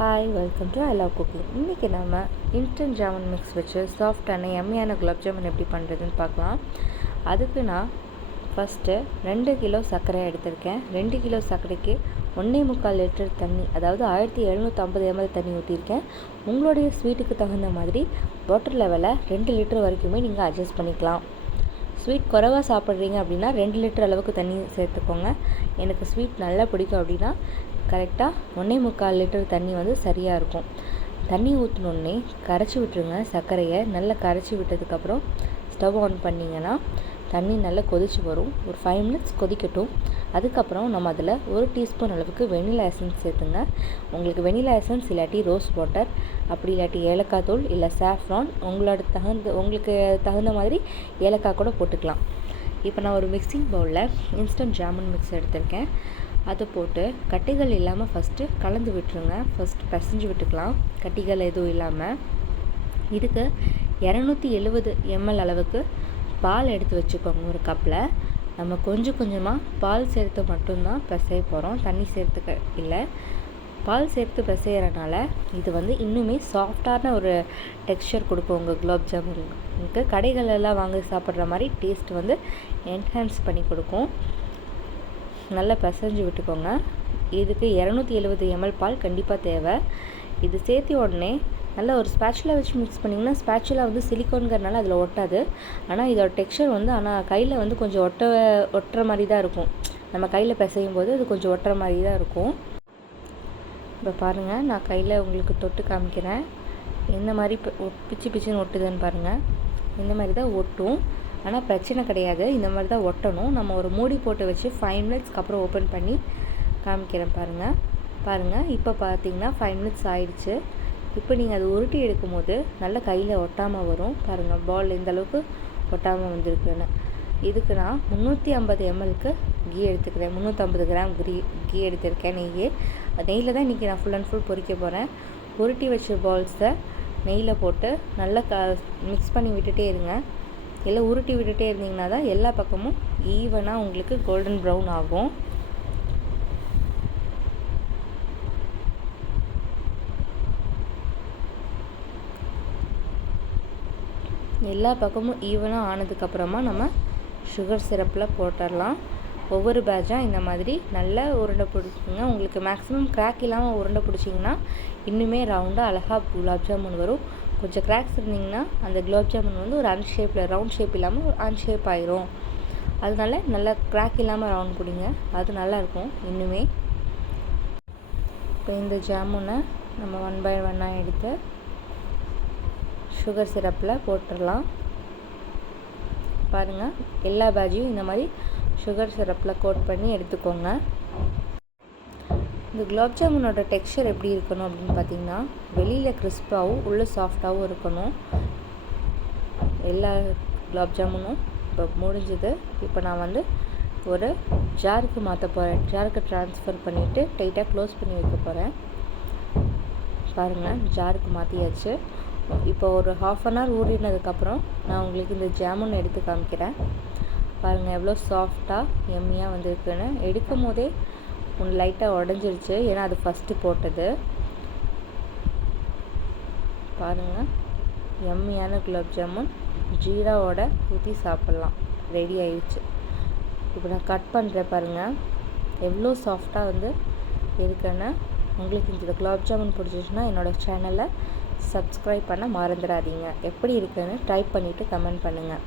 Hi, welcome to I love cooking. இன்றைக்கி நம்ம instant jamun mix வச்சு சாஃப்டான எம்மியான குலாப் ஜாமுன் எப்படி பண்ணுறதுன்னு பார்க்கலாம். அதுக்கு நான் ஃபஸ்ட்டு 2 கிலோ சர்க்கரை எடுத்திருக்கேன். 2 கிலோ சர்க்கரைக்கு 1.25 லிட்டர் தண்ணி, அதாவது 1750 ml தண்ணி ஊற்றிருக்கேன். உங்களுடைய ஸ்வீட்டுக்கு தகுந்த மாதிரி வாட்டர் லெவலை 2 லிட்டர் வரைக்குமே நீங்கள் அட்ஜஸ்ட் பண்ணிக்கலாம். ஸ்வீட் குறைவாக சாப்பிட்றீங்க அப்படின்னா 2 லிட்டர் அளவுக்கு தண்ணி சேர்த்துக்கோங்க. எனக்கு ஸ்வீட் நல்லா பிடிக்கும் அப்படின்னா கரெக்டாக 1.25 லிட்டர் தண்ணி வந்து சரியாக இருக்கும். தண்ணி ஊற்றினோடனே கரைச்சி விட்டுருங்க. சர்க்கரையை நல்லா கரைச்சி விட்டதுக்கப்புறம் ஸ்டவ் ஆன் பண்ணிங்கன்னா தண்ணி நல்லா கொதிச்சு வரும். ஒரு 5 மினிட்ஸ் கொதிக்கட்டும். அதுக்கப்புறம் நம்ம அதில் 1 டீஸ்பூன் அளவுக்கு வெனிலா எசன்ஸ் சேர்த்துங்க. உங்களுக்கு வெனிலா எசன்ஸ் இல்லாட்டி ரோஸ் வாட்டர், அப்படி இல்லாட்டி ஏலக்காய் தூள், இல்லை சாஃப்ரான், உங்களுக்கு தகுந்த மாதிரி ஏலக்காய் கூட போட்டுக்கலாம். இப்போ நான் ஒரு மிக்சிங் பவுலில் இன்ஸ்டன்ட் ஜாமுன் மிக்ஸ் எடுத்திருக்கேன். அதை போட்டு கட்டிகள் இல்லாமல் ஃபஸ்ட்டு கலந்து விட்டுருங்க. ஃபஸ்ட்டு பிசைஞ்சு விட்டுக்கலாம், கட்டிகள் எதுவும் இல்லாமல். இதுக்கு 270 ml அளவுக்கு பால் எடுத்து வச்சுக்கோங்க. ஒரு கப்பில் நம்ம கொஞ்சம் கொஞ்சமாக பால் சேர்த்து மட்டும்தான் பிசைய போகிறோம், தண்ணி சேர்த்துக்க இல்லை. பால் சேர்த்து பிசைகிறனால இது வந்து இன்னுமே சாஃப்டான ஒரு டெக்ஸ்சர் கொடுக்கும் உங்கள் குலாப் ஜாமுனுக்கு. கடைகளெல்லாம் வாங்கி சாப்பிட்ற மாதிரி டேஸ்ட் வந்து என்ஹான்ஸ் பண்ணி கொடுக்கும். நல்லா பிசைஞ்சு விட்டுக்கோங்க. இதுக்கு 270 ml பால் கண்டிப்பாக தேவை. இது சேர்த்தி உடனே நல்லா ஒரு ஸ்பேச்சுலா வச்சு மிக்ஸ் பண்ணிங்கன்னா, ஸ்பேச்சுலா வந்து சிலிக்கான்கிறனால அதில் ஒட்டாது. ஆனால் இதோட டெக்ஸ்சர் வந்து கையில் வந்து கொஞ்சம் ஒட்டுற மாதிரி தான் இருக்கும். நம்ம கையில் பிசையும் போது அது கொஞ்சம் ஒட்டுற மாதிரி தான் இருக்கும். இப்போ பாருங்கள், நான் கையில் உங்களுக்கு தொட்டு காமிக்கிறேன். எந்த மாதிரி பிச்சுன்னு ஒட்டுதுன்னு பாருங்கள். இந்த மாதிரி தான் ஒட்டும். ஆனால் பிரச்சனை கிடையாது, இந்த மாதிரி தான் ஒட்டணும். நம்ம ஒரு மூடி போட்டு வச்சு 5 மினிட்ஸ்க்கு அப்புறம் ஓப்பன் பண்ணி காமிக்கிறேன். பாருங்கள். இப்போ பார்த்தீங்கன்னா 5 மினிட்ஸ் ஆயிடுச்சு. இப்போ நீங்கள் அது உருட்டி எடுக்கும் போது நல்லா கையில் ஒட்டாமல் வரும். பாருங்கள், பால் இந்த அளவுக்கு ஒட்டாமல் வந்திருக்குன்னு. இதுக்கு நான் 350 mlக்கு கீ எடுத்துக்கிறேன். 350 கிராம் கீ எடுத்திருக்கேன். நெய்யில் தான் இன்றைக்கி நான் ஃபுல் அண்ட் ஃபுல் பொரிக்க போகிறேன். உருட்டி வச்ச பால்ஸை நெய்யில் போட்டு நல்லா மிக்ஸ் பண்ணி விட்டுட்டே இருங்க. எல்லாம் உருட்டி விட்டுட்டே இருந்தீங்கன்னா தான் எல்லா பக்கமும் ஈவனாக உங்களுக்கு கோல்டன் ப்ரௌன் ஆகும். எல்லா பக்கமும் ஈவனாக ஆனதுக்கப்புறமா நம்ம சுகர் சிரப்பில் போட்டுடலாம். ஒவ்வொரு பேட்சாக இந்த மாதிரி நல்லா உருண்டை பிடிச்சிங்க. உங்களுக்கு மேக்ஸிமம் கிராக் இல்லாமல் உருண்டை பிடிச்சிங்கன்னா இன்னுமே ரவுண்டாக அழகாக குலாப் ஜாமுன் வரும். கொஞ்சம் கிராக்ஸ் இருந்திங்கன்னா அந்த குலாப் ஜாமுன் வந்து ஒரு ரவுண்ட் ஷேப் இல்லாமல் ஒரு அன்ஷேப் ஆயிரும். அதனால நல்லா கிராக் இல்லாமல் ரவுண்ட் பிடிங்க, அது நல்லாயிருக்கும் இன்னுமே. இப்போ இந்த ஜாமுனை நம்ம 1 by 1 எடுத்து சுகர் சிரப்பில் போட்டுடலாம். பாருங்கள், எல்லா பேட்சையும் இந்த மாதிரி சுகர் சிரப்பில் கோட் பண்ணி எடுத்துக்கோங்க. இந்த குலாப் ஜாமுனோட டெக்ஸ்சர் எப்படி இருக்கணும் அப்படின்னு பார்த்தீங்கன்னா, வெளியில் கிறிஸ்பாகவும் உள்ளே சாஃப்டாகவும் இருக்கணும். எல்லா குலாப் ஜாமுனும் இப்போ முடிஞ்சது. இப்போ நான் வந்து ஒரு ஜாருக்கு மாற்ற போகிறேன். ஜாருக்கு ட்ரான்ஸ்ஃபர் பண்ணிவிட்டு டைட்டாக க்ளோஸ் பண்ணி வைக்க போகிறேன். பாருங்கள், ஜாருக்கு மாற்றியாச்சு. இப்போ ஒரு 1/2 an hour ஊறினதுக்கப்புறம் நான் உங்களுக்கு இந்த ஜாமுன் எடுத்து காமிக்கிறேன். பாருங்கள், எவ்வளோ சாஃப்டாக எம்மியாக வந்துருக்குன்னு. எடுக்கும் போதே ஒன்று லைட்டாக உடஞ்சிருச்சு, ஏன்னா அது ஃபஸ்ட்டு போட்டது. பாருங்கள், எம்மியான குலாப் ஜாமுன் ஜீராவோட ஊற்றி சாப்பிட்லாம். ரெடி ஆயிடுச்சு. இப்போ நான் கட் பண்ணுறேன். பாருங்கள், எவ்வளோ சாஃப்டாக வந்து இருக்குன்னு. உங்களுக்கு இந்த குலாப் ஜாமுன் பிடிச்சிச்சுன்னா என்னோடய சேனலை சப்ஸ்கிரைப் பண்ண மறந்துடாதீங்க. எப்படி இருக்குன்னு ட்ரை பண்ணிவிட்டு கமெண்ட் பண்ணுங்கள்.